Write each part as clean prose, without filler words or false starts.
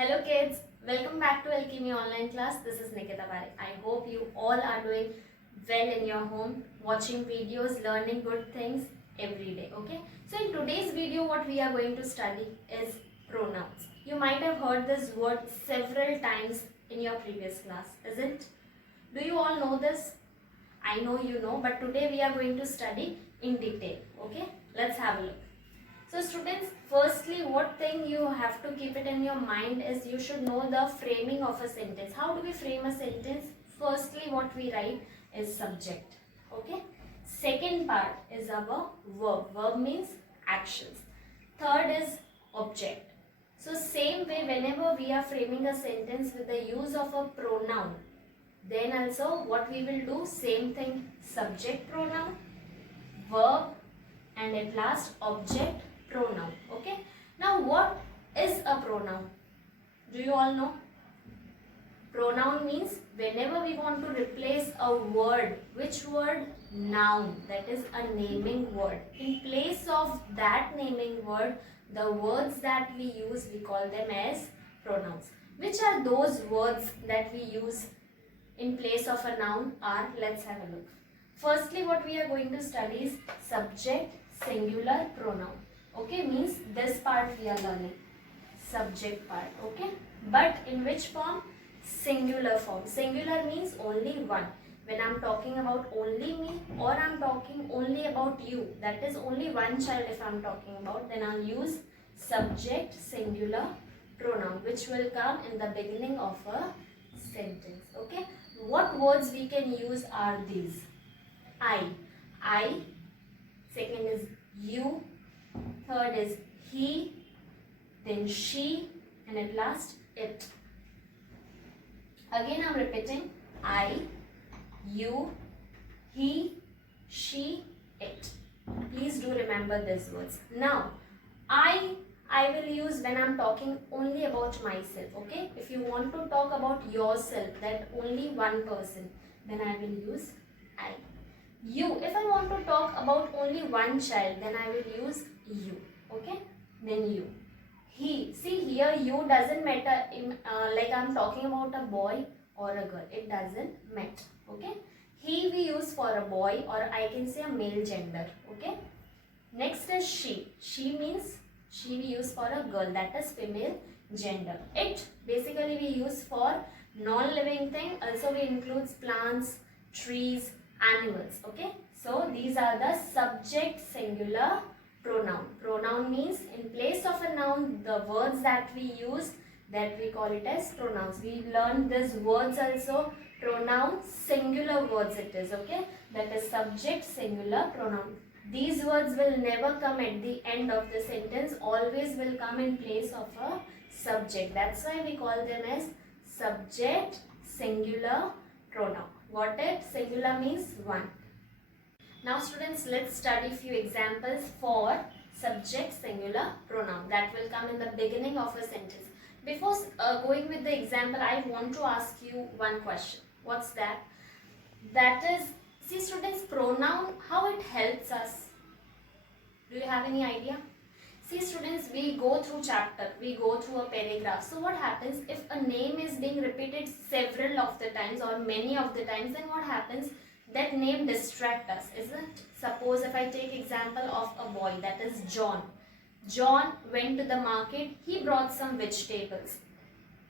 Hello kids, welcome back to Alchemy online class. This is Nikita Parekh. I hope you all are doing well in your home, watching videos, learning good things every day. Okay, so in today's video what we are going to study is pronouns. You might have heard this word several times in your previous class, isn't? Do you all know this? I know you know, but today we are going to study in detail. Okay, let's have a look. So students, firstly what thing you have to keep it in your mind is you should know the framing of a sentence. How do we frame a sentence? Firstly what we write is subject. Okay. Second part is our verb. Verb means actions. Third is object. So same way whenever we are framing a sentence with the use of a pronoun, then also what we will do, same thing, subject pronoun, verb, and at last object pronoun. Okay, now what is a pronoun? Do you all know? Pronoun means whenever we want to replace a word. Which word? Noun. That is a naming word. In place of that naming word, the words that we use, we call them as pronouns. Which are those words that we use in place of a noun are? Let's have a look. Firstly what we are going to study is subject singular pronoun. Okay, means this part we are learning, subject part. Okay, but in which form? Singular form. Singular means only one. When I'm talking about only me or I'm talking only about you, that is only one child if I'm talking about, then I'll use subject singular pronoun, which will come in the beginning of a sentence. Okay, what words we can use are these: I, second is you, third is he, then she, and at last it. Again I'm repeating: I, you, he, she, it. Please do remember these words. Now I will use when I'm talking only about myself. Okay, if you want to talk about yourself, that only one person, then I will use I. You, if I want to talk about only one child, then I will use you. Okay, then you. He, see here you doesn't matter like I'm talking about a boy or a girl, it doesn't matter. Okay, he we use for a boy, or I can say a male gender. Okay, next is she means she we use for a girl, that is female gender. It basically we use for non-living thing, also we includes plants, trees, animals. Okay, so these are the subject singular pronoun. Pronoun means in place of a noun, the words that we use, that we call it as pronouns. We learned these words also. Pronoun singular words it is. Okay, that is subject singular pronoun. These words will never come at the end of the sentence, always will come in place of a subject. That's why we call them as subject singular pronoun. Got it? Singular means one. Now students, let's study few examples for subject singular pronoun that will come in the beginning of a sentence. Before going with the example, I want to ask you one question. What's that? That is, see students, pronoun, how it helps us. Do you have any idea? See students, we go through chapter, we go through a paragraph. So what happens if a name is being repeated several of the times or many of the times, then what happens? That name distract us, isn't it? Suppose if I take example of a boy, that is John. John went to the market, he brought some vegetables.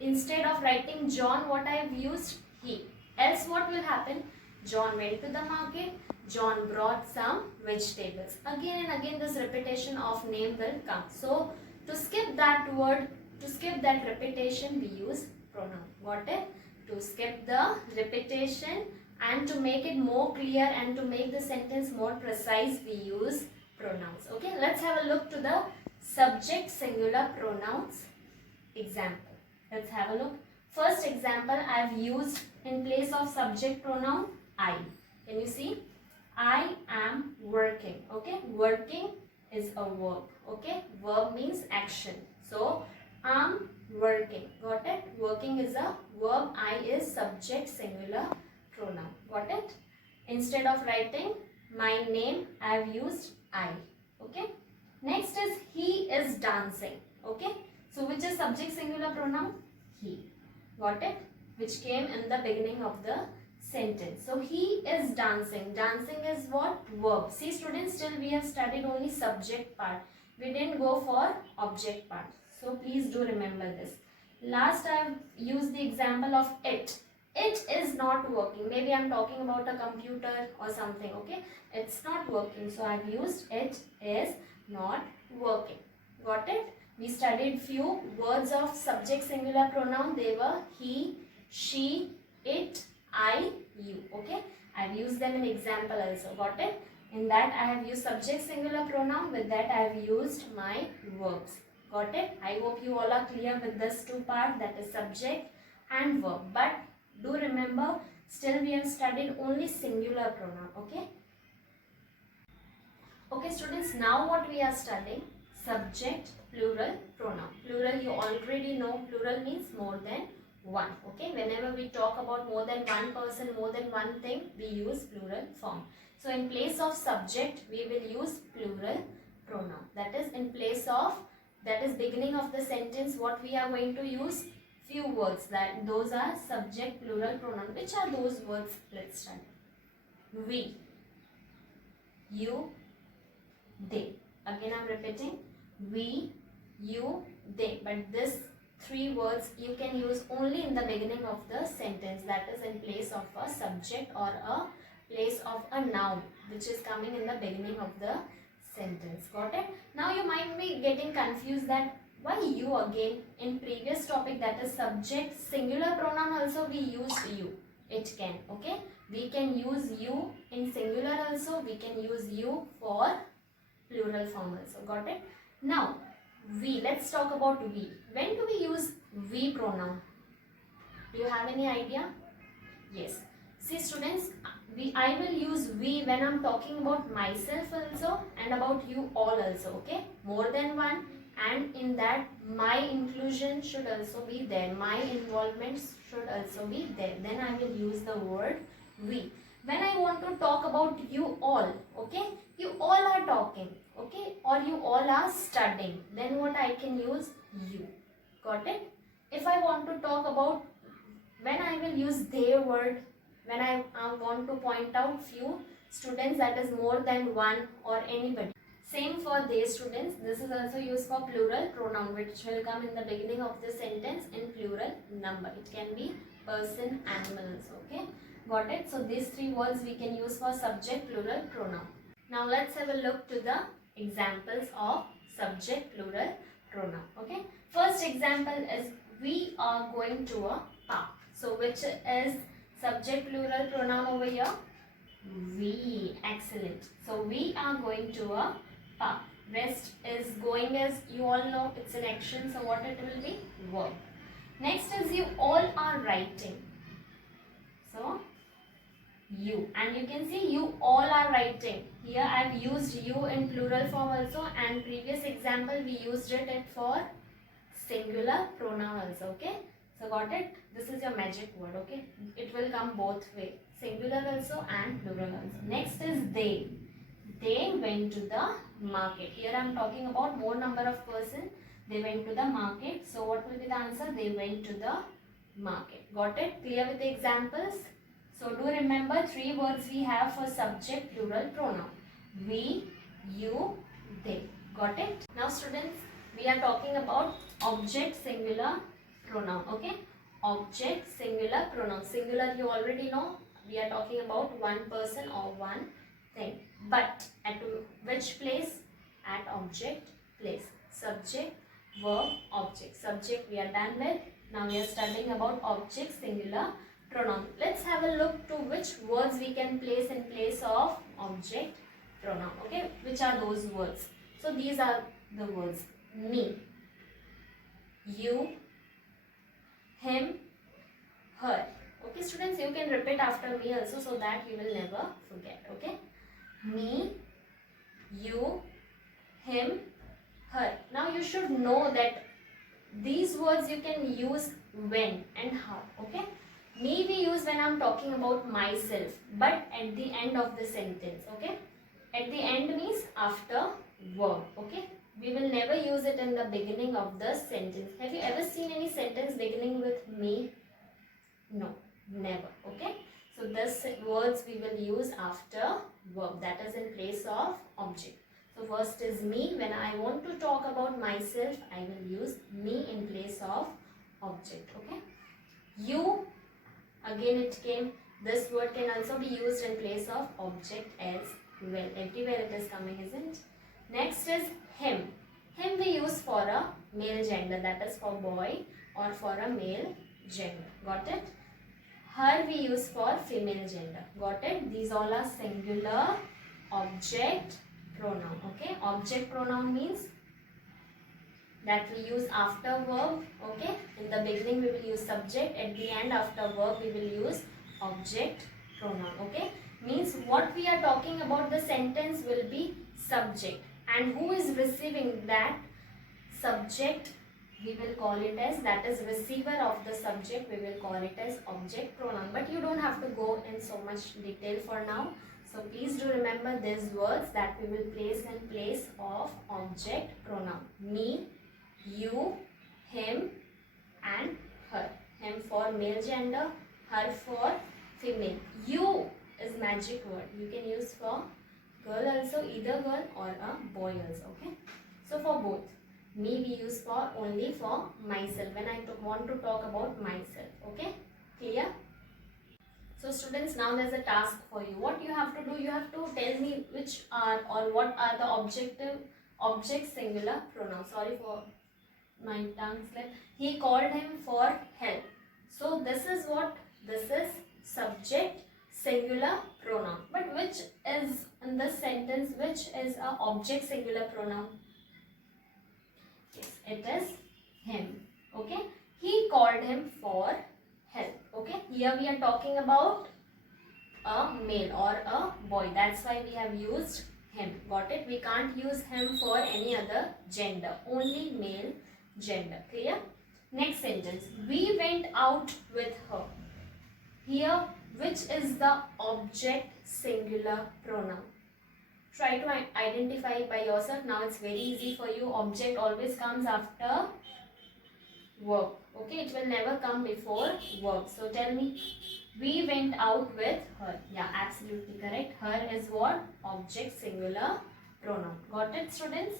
Instead of writing John, what I have used? He. Else what will happen? John went to the market, John brought some vegetables. Again and again this repetition of name will come. So to skip that word, to skip that repetition, we use pronoun. Got it? To skip the repetition and to make it more clear and to make the sentence more precise, we use pronouns. Okay, let's have a look to the subject singular pronouns example. Let's have a look. First example I have used in place of subject pronoun I. Can you see? I am working. Okay, working is a verb. Okay, verb means action. So I'm working. Got it? Working is a verb. I is subject singular pronoun. Got it? Instead of writing my name, I have used I. Okay. Next is he is dancing. Okay. So which is subject singular pronoun? He. Got it? Which came in the beginning of the sentence. So he is dancing. Dancing is what? Verb. See students, still we have studied only subject part. We didn't go for object part. So please do remember this. Last I have used the example of it. It is not working. Maybe I am talking about a computer or something. Okay. It's not working. So I have used it is not working. Got it? We studied few words of subject singular pronoun. They were he, she, it, I, you. Okay. I have used them in example also. Got it? In that I have used subject singular pronoun. With that I have used my verbs. Got it? I hope you all are clear with this two part, that is subject and verb. But do remember, still we have studied only singular pronoun. Okay. Okay students, now what we are studying? Subject plural pronoun. Plural you already know, plural means more than one. Okay, whenever we talk about more than one person, more than one thing, we use plural form. So in place of subject, we will use plural pronoun. That is in place of, that is beginning of the sentence, what we are going to use? Few words, that those are subject plural pronoun. Which are those words? Let's start. We, you, they. Again I am repeating. We, you, they. But this three words you can use only in the beginning of the sentence. That is in place of a subject or a place of a noun which is coming in the beginning of the sentence. Got it? Now you might be getting confused that why you again? In previous topic, that is subject singular pronoun, also we used you. It can. Okay. We can use you in singular also. We can use you for plural form also. Got it? Now we, let's talk about we. When do we use we pronoun? Do you have any idea? Yes. See students, I will use we when I am talking about myself also and about you all also. Okay, more than one, and in that my inclusion should also be there. My involvement should also be there. Then I will use the word we. When I want to talk about you all, okay, you all are talking, okay, or you all are studying, then what I can use? You. Got it? If I want to talk about, when I will use their word, when I want to point out few students, that is more than one or anybody. Same for they students. This is also used for plural pronoun, which will come in the beginning of the sentence in plural number. It can be person, animals. Okay, got it? So these three words we can use for subject plural pronoun. Now let's have a look to the examples of subject plural pronoun. Okay, first example is we are going to a park. So which is subject plural pronoun over here? We. Excellent. So we are going to a park. Rest is going, as you all know, it's an action. So what it will be? Verb. Next is you all are writing. So you. And you can see you all are writing. Here I have used you in plural form also, and previous example we used it for singular pronoun also. Okay. So got it? This is your magic word. Okay. It will come both way. Singular also and plural also. Next is they. They went to the market. Here I am talking about more number of person. They went to the market. So what will be the answer? They went to the market. Got it? Clear with the examples? So do remember three words we have for subject plural pronoun. We, you, they. Got it? Now students, we are talking about object singular pronoun. Okay? Object singular pronoun. Singular you already know. We are talking about one person or one thing. But at which place? At object place. Subject, verb, object. Subject we are done with. Now we are studying about object singular pronoun. Let's have a look to which words we can place in place of object pronoun. Okay, which are those words? So these are the words: me, you, him, her. Okay students, you can repeat after me also so that you will never forget. Okay, me, you, him, her. Now you should know that these words you can use when and how. Okay, me we use when I am talking about myself, but at the end of the sentence. Okay, at the end means after verb. Okay, We will never use it in the beginning of the sentence. Have you ever seen any sentence beginning with me? No, never. Okay. So this words we will use after verb, that is in place of object. So first is me. When I want to talk about myself, I will use me in place of object. Okay. You, again it came. This word can also be used in place of object as well. Everywhere it is coming, isn't? Next is him. Him we use for a male gender, that is for boy or for a male gender. Got it? Her we use for female gender. Got it? These all are singular object pronoun. Okay? Object pronoun means that we use after verb. Okay? In the beginning we will use subject. At the end after verb we will use object pronoun. Okay? Means what we are talking about, the sentence will be subject. And who is receiving that subject, we will call it as, that is receiver of the subject, we will call it as object pronoun. But you don't have to go in so much detail for now. So please do remember these words that we will place in place of object pronoun. Me, you, him and her. Him for male gender, her for female. You is magic word. You can use for girl also, either girl or a boy also. Okay. So for both. Me we use for only for myself when I want to talk about myself. Okay, clear? So students, now there's a task for you. What you have to do, you have to tell me which are or what are the object singular pronouns. Sorry for my tongue slip. He called him for help. So this is what? This is subject singular pronoun. But which is in this sentence, which is a object singular pronoun? Yes, it is him. Okay. He called him for help. Okay. Here we are talking about a male or a boy. That's why we have used him. Got it? We can't use him for any other gender. Only male gender. Clear? Next sentence. We went out with her. Here, which is the object singular pronoun? Try to identify by yourself. Now it's very easy for you. Object always comes after verb. Okay, it will never come before verb. So tell me, we went out with her. Yeah, absolutely correct. Her is what? Object singular pronoun. Got it, students?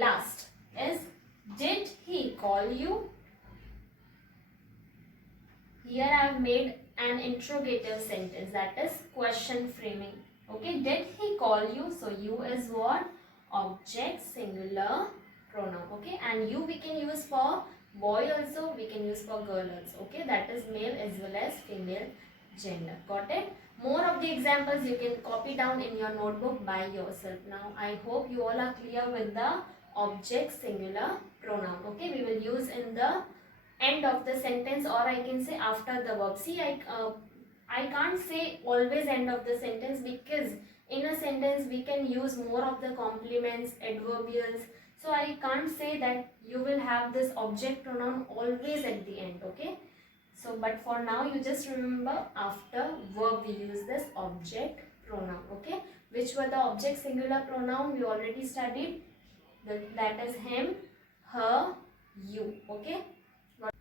Last is, did he call you? Here I have made an interrogative sentence, that is question framing. Okay, did he call you? So you is what? Object singular pronoun. Okay, and you we can use for boy also, we can use for girl also. Okay, that is male as well as female gender. Got it? More of the examples you can copy down in your notebook by yourself. Now I hope you all are clear with the object singular pronoun. Okay, we will use in the end of the sentence, or I can say after the verb. See, I can't say always end of the sentence, because in a sentence we can use more of the complements, adverbials. So I can't say that you will have this object pronoun always at the end. Okay. So but for now you just remember after verb we use this object pronoun. Okay. Which were the object singular pronoun we already studied? That is him, her, you. Okay.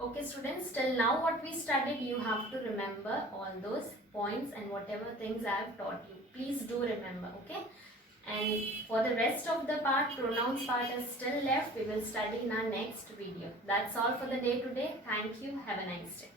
Okay students, till now what we studied, you have to remember all those points and whatever things I have taught you. Please do remember, okay? And for the rest of the part, pronouns part is still left. We will study in our next video. That's all for the day today. Thank you. Have a nice day.